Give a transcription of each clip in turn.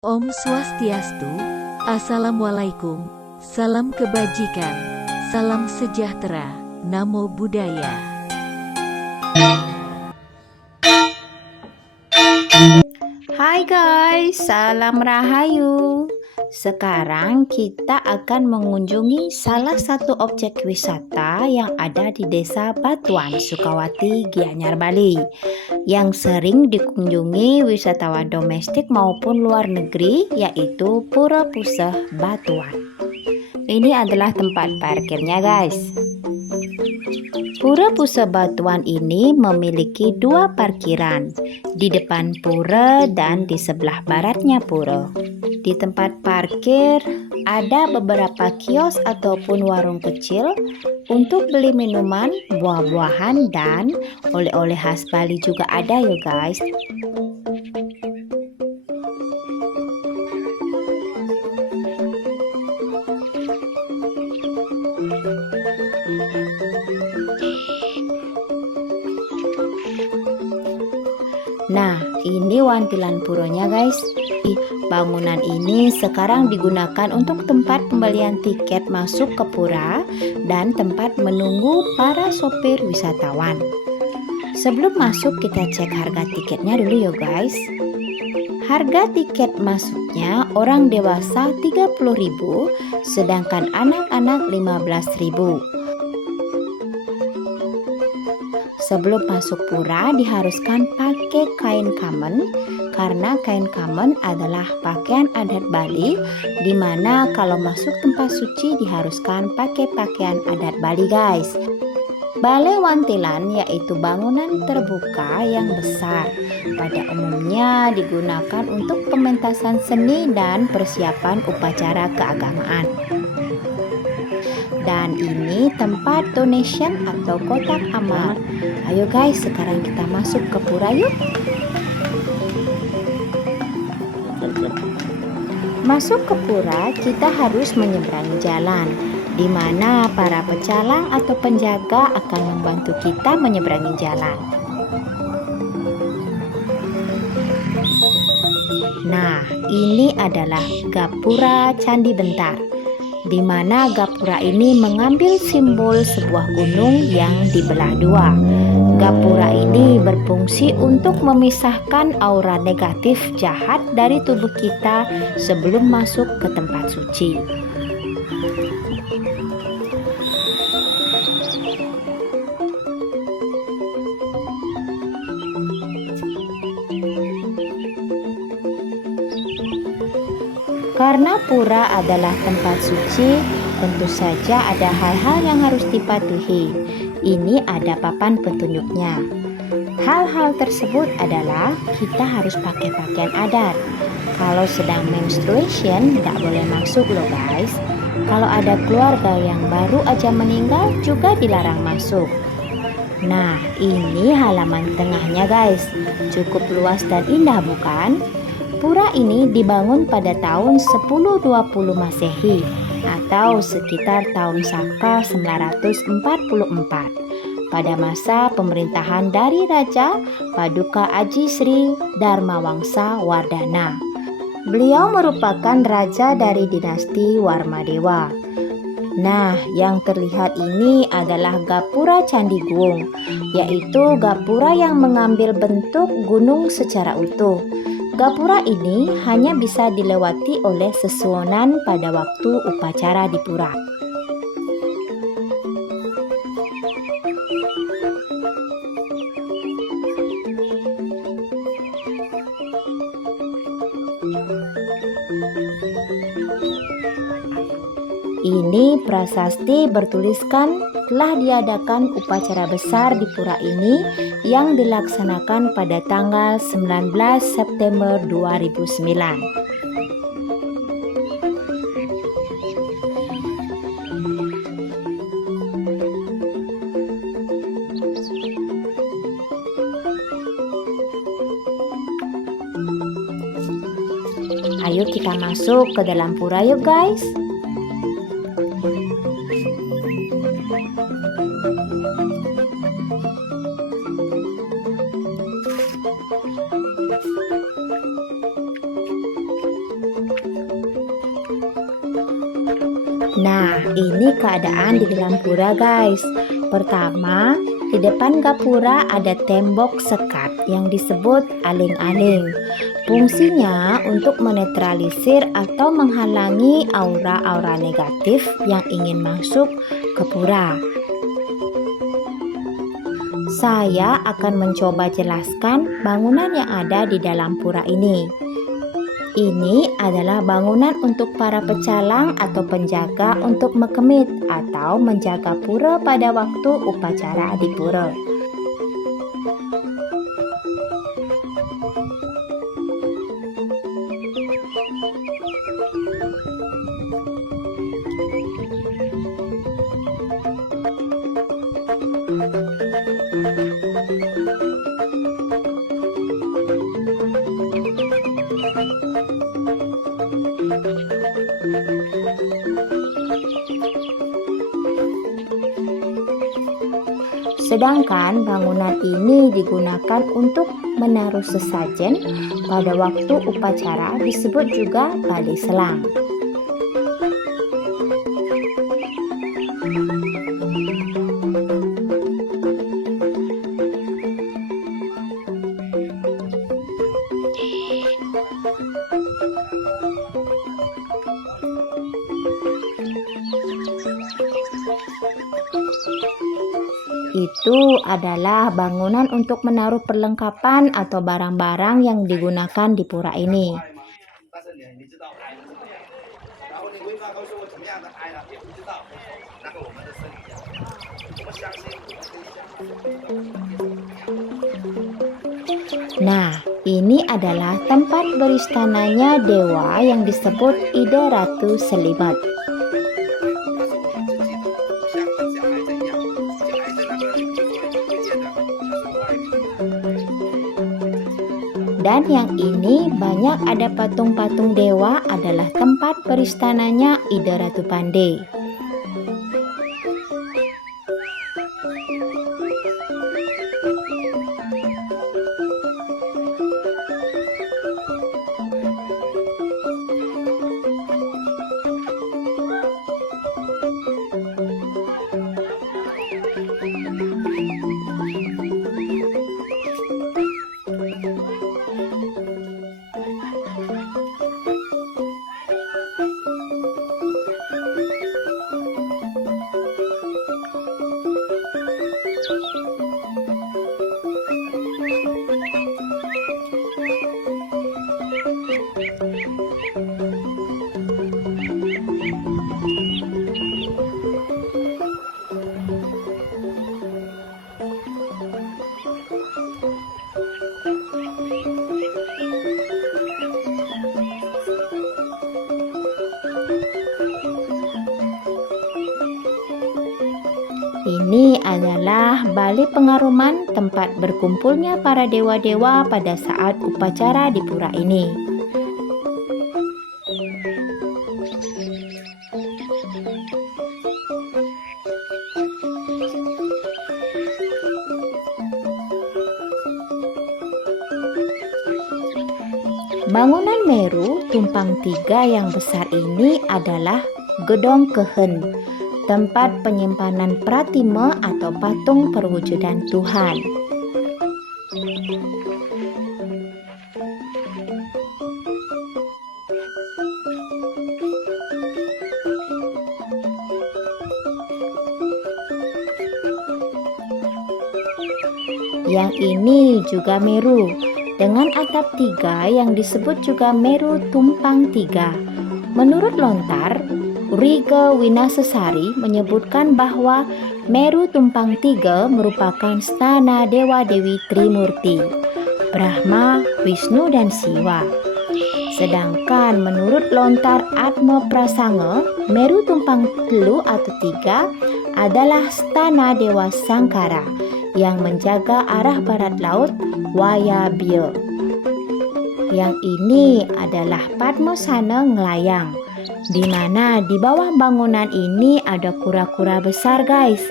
Om Swastiastu, Assalamualaikum, salam kebajikan, salam sejahtera, Namo Buddhaya. Hai guys, salam rahayu. Sekarang kita akan mengunjungi salah satu objek wisata yang ada di Desa Batuan, Sukawati, Gianyar, Bali, yang sering dikunjungi wisatawan domestik maupun luar negeri, yaitu Pura Puseh Batuan. Ini adalah tempat parkirnya guys. Pura Puseh Batuan ini memiliki dua parkiran, di depan pura dan di sebelah baratnya pura. Di tempat parkir ada beberapa kios ataupun warung kecil untuk beli minuman, buah-buahan, dan oleh-oleh khas Bali juga ada ya guys. Nah, ini wantilan puronya guys. Bangunan ini sekarang digunakan untuk tempat pembelian tiket masuk ke pura dan tempat menunggu para sopir wisatawan. Sebelum masuk kita cek harga tiketnya dulu ya guys. Harga tiket masuknya orang dewasa 30.000, sedangkan anak-anak 15.000. Sebelum masuk pura diharuskan pakai kain kamen, karena kain kamen adalah pakaian adat Bali, di mana kalau masuk tempat suci diharuskan pakai pakaian adat Bali guys. Balai Wantilan yaitu bangunan terbuka yang besar. Pada umumnya digunakan untuk pementasan seni dan persiapan upacara keagamaan. Dan ini tempat donation atau kotak amal. Ayo guys, sekarang kita masuk ke pura yuk. Masuk ke pura kita harus menyeberangi jalan, di mana para pecalang atau penjaga akan membantu kita menyeberangi jalan. Nah, ini adalah Gapura Candi Bentar, di mana gapura ini mengambil simbol sebuah gunung yang dibelah dua. Gapura ini berfungsi untuk memisahkan aura negatif jahat dari tubuh kita sebelum masuk ke tempat suci. Karena pura adalah tempat suci, tentu saja ada hal-hal yang harus dipatuhi. Ini ada papan petunjuknya. Hal-hal tersebut adalah kita harus pakai pakaian adat. Kalau sedang menstruation nggak boleh masuk loh guys. Kalau ada keluarga yang baru aja meninggal juga dilarang masuk. Nah, ini halaman tengahnya guys. Cukup luas dan indah bukan? Pura ini dibangun pada tahun 1020 Masehi atau sekitar tahun Saka 944 pada masa pemerintahan dari Raja Paduka Aji Sri Dharmawangsa Wardana. Beliau merupakan raja dari dinasti Warmadewa. Nah, yang terlihat ini adalah Gapura Candi Guung, yaitu gapura yang mengambil bentuk gunung secara utuh. Gapura ini hanya bisa dilewati oleh sesuonan pada waktu upacara di pura. Ini prasasti bertuliskan telah diadakan upacara besar di pura ini yang dilaksanakan pada tanggal 19 September 2009. Ayo kita masuk ke dalam pura yuk guys. Nah, ini keadaan di dalam pura guys. Pertama, di depan gapura ada tembok sekat yang disebut aling-aling. Fungsinya untuk menetralisir atau menghalangi aura-aura negatif yang ingin masuk ke pura. Saya akan mencoba jelaskan bangunan yang ada di dalam pura ini. Ini adalah bangunan untuk para pecalang atau penjaga untuk mekemit atau menjaga pura pada waktu upacara di pura. Sedangkan bangunan ini digunakan untuk menaruh sesajen pada waktu upacara disebut juga Bali Selang. Itu adalah bangunan untuk menaruh perlengkapan atau barang-barang yang digunakan di pura ini. Nah, ini adalah tempat beristananya dewa yang disebut Ida Ratu Selimat. Dan yang ini banyak ada patung-patung dewa adalah tempat beristananya Ida Ratu Pande. Ini adalah Bali Pengaruman, tempat berkumpulnya para dewa-dewa pada saat upacara di pura ini. Bangunan Meru Tumpang Tiga yang besar ini adalah Gedong Kehen, tempat penyimpanan pratime atau patung perwujudan Tuhan. Yang ini juga Meru, dengan atap tiga yang disebut juga Meru Tumpang Tiga. Menurut Lontar, Riga Winasesari menyebutkan bahwa Meru Tumpang Tiga merupakan stana Dewa-Dewi Trimurti, Brahma, Wisnu, dan Siwa. Sedangkan menurut Lontar Atma Prasanga, Meru Tumpang Telu atau Tiga adalah stana Dewa Sangkara yang menjaga arah barat laut Wayabya. Yang ini adalah Padmasana Nglayang, di mana di bawah bangunan ini ada kura-kura besar guys,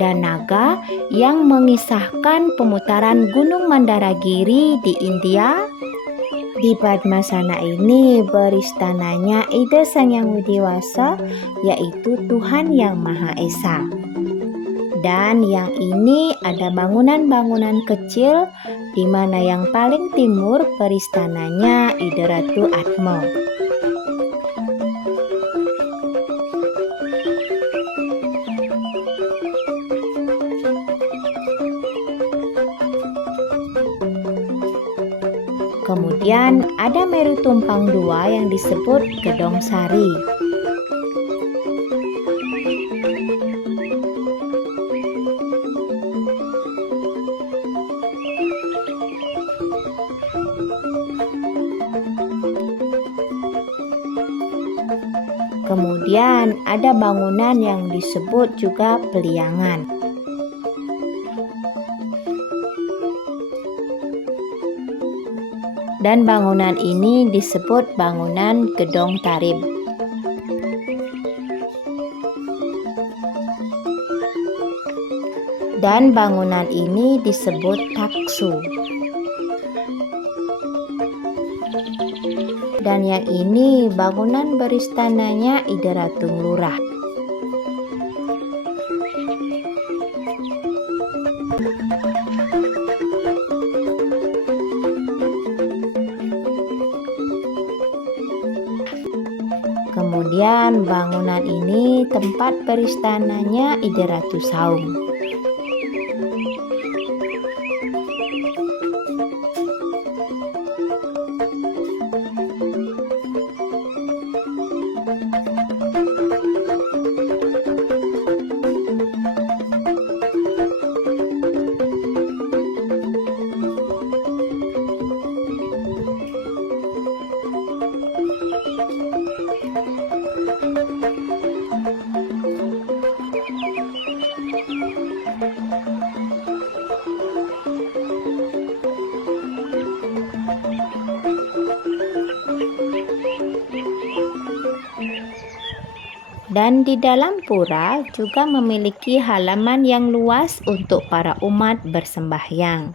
dan naga yang mengisahkan pemutaran Gunung Mandaragiri di India Di Padmasana ini beristananya Ida Sang Yang Widiwasa, yaitu Tuhan Yang Maha Esa. Dan yang ini ada bangunan-bangunan kecil, di mana yang paling timur beristananya Ida Ratu Atma. Kemudian ada Meru Tumpang 2 yang disebut Gedong Sari. Kemudian ada bangunan yang disebut juga Peliangan. Dan bangunan ini disebut bangunan Gedong Tarib. Dan bangunan ini disebut Taksu. Dan yang ini bangunan beristananya Ida Ratu Lurah. Kemudian bangunan ini tempat beristananya Ida Ratu Saung. Dan di dalam pura juga memiliki halaman yang luas untuk para umat bersembahyang.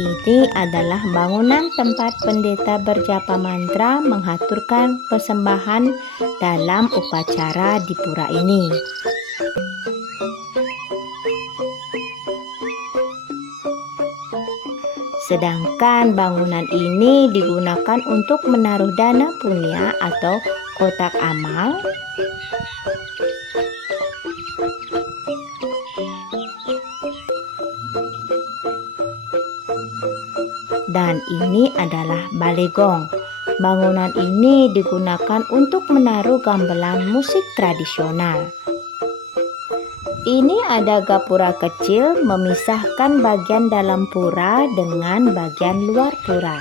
Ini adalah bangunan tempat pendeta berjapa mantra menghaturkan persembahan dalam upacara di pura ini. Sedangkan bangunan ini digunakan untuk menaruh dana punya atau kotak amal, dan ini adalah balegong. Bangunan ini digunakan untuk menaruh gamelan musik tradisional. Ini ada gapura kecil memisahkan bagian dalam pura dengan bagian luar pura.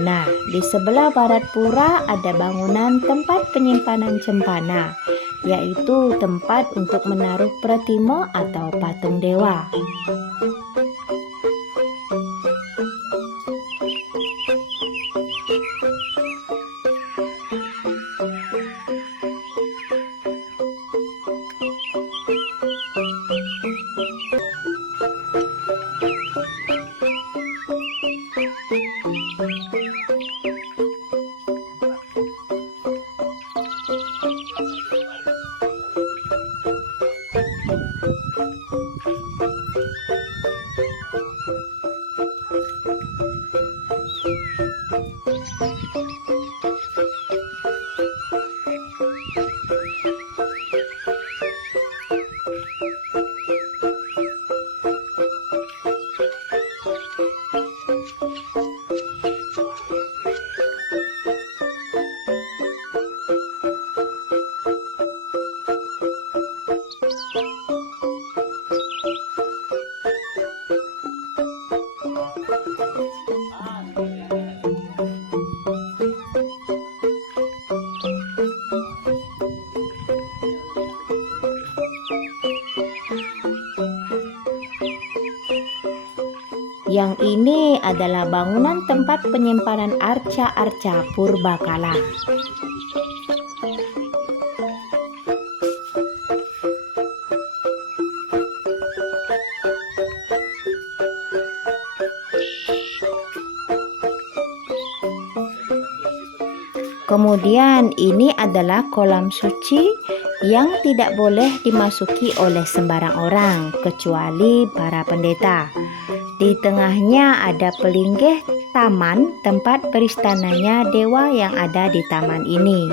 Nah, di sebelah barat pura ada bangunan tempat penyimpanan cempana, yaitu tempat untuk menaruh pratima atau patung dewa. Yang ini adalah bangunan tempat penyimpanan arca-arca purbakala. Kemudian ini adalah kolam suci yang tidak boleh dimasuki oleh sembarang orang kecuali para pendeta. Di tengahnya ada pelinggih taman tempat beristananya dewa yang ada di taman ini.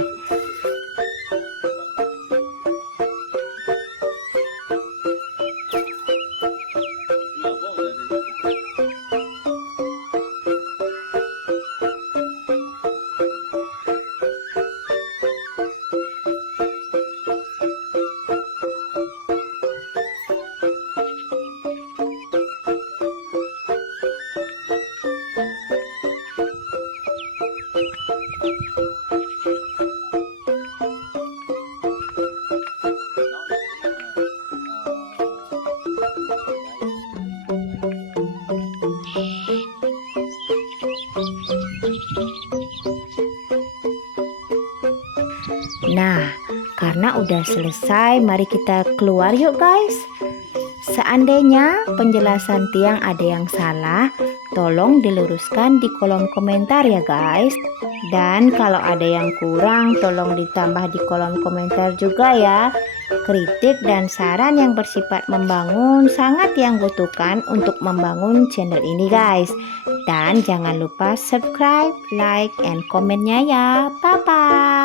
Nah, karena udah selesai, mari kita keluar yuk guys. Seandainya penjelasan Tiang ada yang salah, tolong diluruskan di kolom komentar ya guys. Dan kalau ada yang kurang, tolong ditambah di kolom komentar juga ya. Kritik dan saran yang bersifat membangun sangat yang butuhkan untuk membangun channel ini guys. Dan jangan lupa subscribe, like, and komennya ya. Bye-bye.